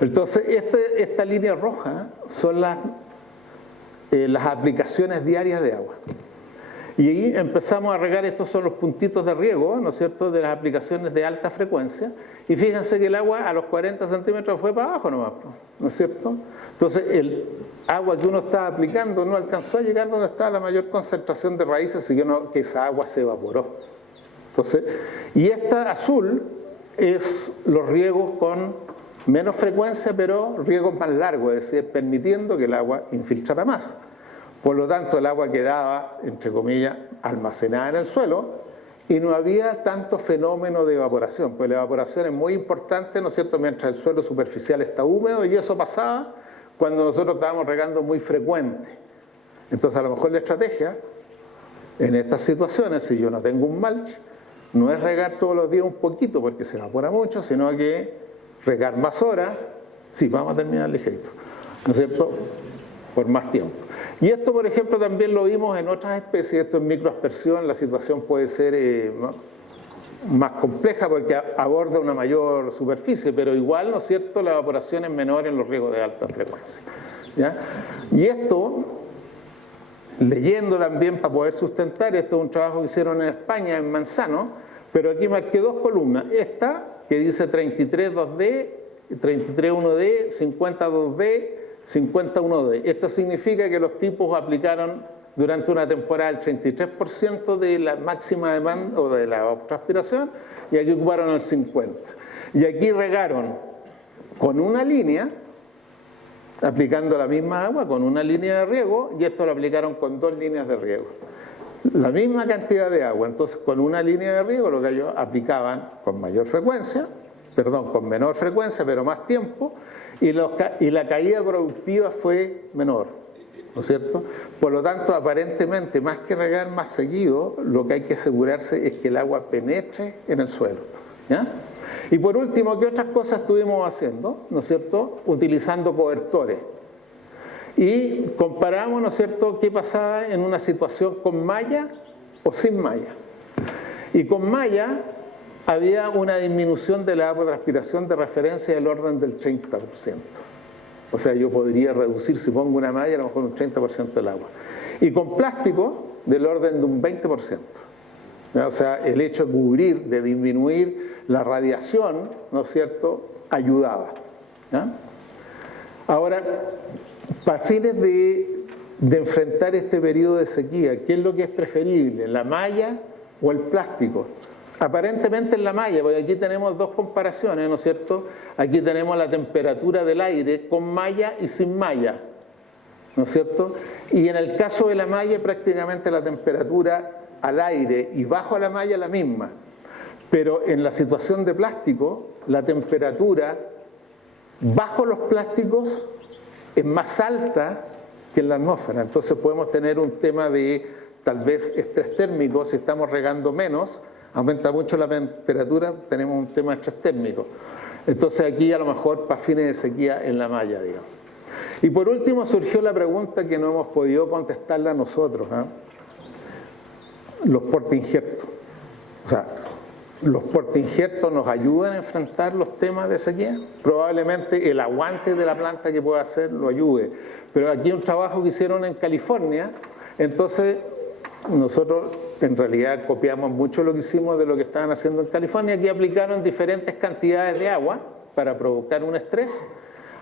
Entonces, esta línea roja son las aplicaciones diarias de agua. Y ahí empezamos a regar, estos son los puntitos de riego, ¿no es cierto?, de las aplicaciones de alta frecuencia. Y fíjense que el agua a los 40 centímetros fue para abajo nomás, ¿no es cierto? Entonces, el agua que uno estaba aplicando no alcanzó a llegar donde estaba la mayor concentración de raíces, sino que esa agua se evaporó. Entonces, y esta azul es los riegos con menos frecuencia, pero riegos más largos, es decir, permitiendo que el agua infiltrara más. Por lo tanto, el agua quedaba, entre comillas, almacenada en el suelo y no había tanto fenómeno de evaporación, pues la evaporación es muy importante, ¿no es cierto?, mientras el suelo superficial está húmedo, y eso pasaba cuando nosotros estábamos regando muy frecuente. Entonces, a lo mejor la estrategia en estas situaciones, si yo no tengo un mulch, no es regar todos los días un poquito porque se evapora mucho, sino que regar más horas, sí, vamos a terminar ligerito, ¿no es cierto?, por más tiempo. Y esto, por ejemplo, también lo vimos en otras especies. Esto es microaspersión, la situación puede ser más compleja porque aborda una mayor superficie, pero igual, ¿no es cierto?, la evaporación es menor en los riegos de alta frecuencia, ¿ya? Y esto, leyendo también para poder sustentar, esto es un trabajo que hicieron en España, en Manzano, pero aquí marqué dos columnas. Esta, que dice 33.2D, 33.1D, 50.2D, 51D. Esto significa que los tipos aplicaron durante una temporada el 33% de la máxima demanda o de la evapotranspiración, y aquí ocuparon el 50%. Y aquí regaron con una línea, aplicando la misma agua, con una línea de riego, y esto lo aplicaron con dos líneas de riego. La misma cantidad de agua, entonces con una línea de riego lo que ellos aplicaban con mayor frecuencia, con menor frecuencia, pero más tiempo, y la caída productiva fue menor, ¿no es cierto? Por lo tanto, aparentemente, más que regar más seguido, lo que hay que asegurarse es que el agua penetre en el suelo, ¿ya? Y por último, ¿qué otras cosas estuvimos haciendo? ¿No es cierto? Utilizando cobertores. Y comparamos, ¿no es cierto?, qué pasaba en una situación con malla o sin malla. Y con malla había una disminución de la evapotranspiración de referencia del orden del 30%. O sea, yo podría reducir, si pongo una malla, a lo mejor un 30% del agua. Y con plástico, del orden de un 20%. O sea, el hecho de cubrir, de disminuir la radiación, ¿no es cierto?, ayudaba, ¿ya? Ahora, para fines de enfrentar este periodo de sequía, ¿qué es lo que es preferible, la malla o el plástico? Aparentemente en la malla, porque aquí tenemos dos comparaciones, ¿no es cierto? Aquí tenemos la temperatura del aire con malla y sin malla, ¿no es cierto? Y en el caso de la malla, prácticamente la temperatura al aire y bajo la malla es la misma. Pero en la situación de plástico, la temperatura bajo los plásticos es más alta que en la atmósfera. Entonces podemos tener un tema de tal vez estrés térmico. Si estamos regando menos, aumenta mucho la temperatura, tenemos un tema de estrés térmico. Entonces aquí a lo mejor para fines de sequía en la malla, digamos. Y por último surgió la pregunta que no hemos podido contestarla nosotros, ¿eh? Los portainjertos. O sea, ¿los portainjertos nos ayudan a enfrentar los temas de sequía? Probablemente el aguante de la planta que pueda hacer lo ayude. Pero aquí hay un trabajo que hicieron en California, entonces nosotros en realidad copiamos mucho lo que hicimos de lo que estaban haciendo en California. Aquí aplicaron diferentes cantidades de agua, para provocar un estrés.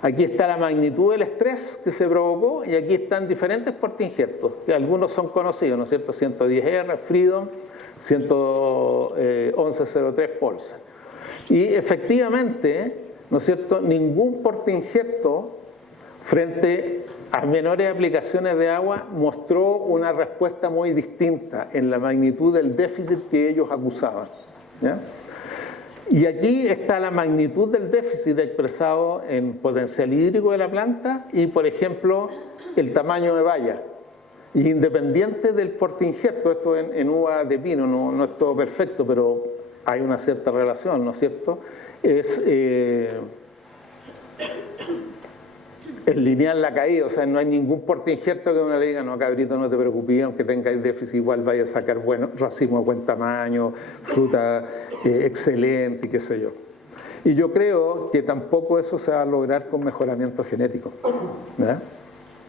Aquí está la magnitud del estrés que se provocó y aquí están diferentes portainjertos, que algunos son conocidos, ¿no es cierto? 110R, Freedom, 1103 Pulsar. Y efectivamente, ¿no es cierto?, ningún portainjerto frente a menores aplicaciones de agua mostró una respuesta muy distinta en la magnitud del déficit que ellos acusaban, ¿ya? Y aquí está la magnitud del déficit expresado en potencial hídrico de la planta y, por ejemplo, el tamaño de valla. Y independiente del portainjerto, esto en uva de pino no es todo perfecto, pero hay una cierta relación, ¿no es cierto? Es lineal la caída, o sea, no hay ningún portainjerto que uno le diga, no, cabrito, no te preocupes, aunque tengáis déficit, igual vaya a sacar buenos racimos de buen tamaño, fruta excelente y qué sé yo. Y yo creo que tampoco eso se va a lograr con mejoramiento genético, ¿verdad?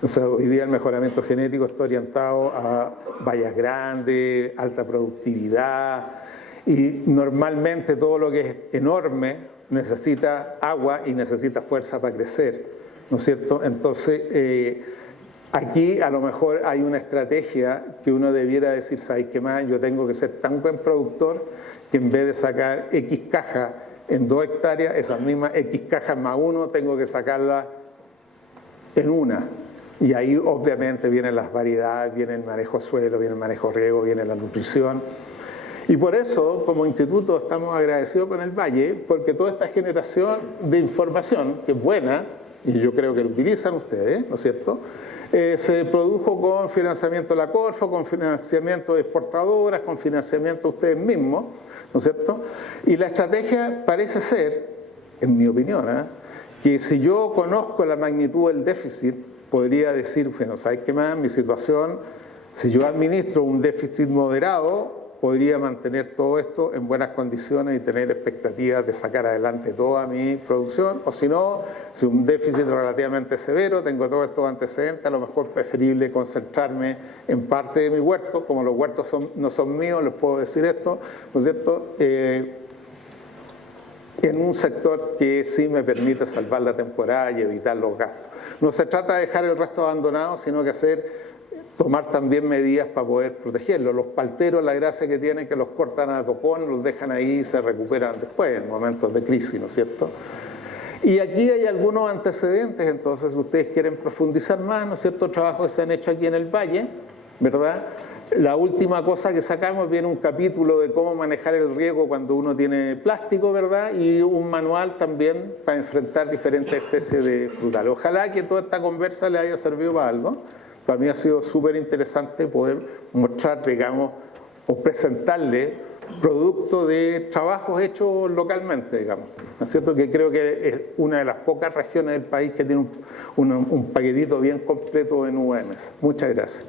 O sea, hoy día el mejoramiento genético está orientado a vallas grandes, alta productividad, y normalmente todo lo que es enorme necesita agua y necesita fuerza para crecer, ¿no es cierto? Entonces, aquí a lo mejor hay una estrategia que uno debiera decir, ¿sabes qué más? Yo tengo que ser tan buen productor que en vez de sacar X cajas en 2 hectáreas, esas mismas X cajas más 1, tengo que sacarlas en 1. Y ahí obviamente vienen las variedades, viene el manejo suelo, viene el manejo riego, viene la nutrición. Y por eso, como instituto, estamos agradecidos con el Valle, porque toda esta generación de información, que es buena, y yo creo que lo utilizan ustedes, ¿no es cierto?, se produjo con financiamiento de la Corfo, con financiamiento de exportadoras, con financiamiento de ustedes mismos, ¿no es cierto? Y la estrategia parece ser, en mi opinión, que si yo conozco la magnitud del déficit, podría decir, bueno, ¿sabes qué más? Mi situación, si yo administro un déficit moderado, podría mantener todo esto en buenas condiciones y tener expectativas de sacar adelante toda mi producción, o si no, si un déficit relativamente severo, tengo todos estos antecedentes, a lo mejor es preferible concentrarme en parte de mi huerto, como los huertos no son míos, les puedo decir esto, ¿no es cierto?, en un sector que sí me permite salvar la temporada y evitar los gastos. No se trata de dejar el resto abandonado, sino que tomar también medidas para poder protegerlo. Los palteros, la gracia que tienen es que los cortan a topón, los dejan ahí y se recuperan después, en momentos de crisis, ¿no es cierto? Y aquí hay algunos antecedentes, entonces si ustedes quieren profundizar más, ¿no es cierto?, trabajos que se han hecho aquí en el Valle, ¿verdad? La última cosa que sacamos viene un capítulo de cómo manejar el riego cuando uno tiene plástico, ¿verdad? Y un manual también para enfrentar diferentes especies de frutales. Ojalá que toda esta conversa le haya servido para algo. Para mí ha sido súper interesante poder mostrar, digamos, o presentarle producto de trabajos hechos localmente, digamos. ¿No es cierto? Que creo que es una de las pocas regiones del país que tiene un paquetito bien completo en UMS. Muchas gracias.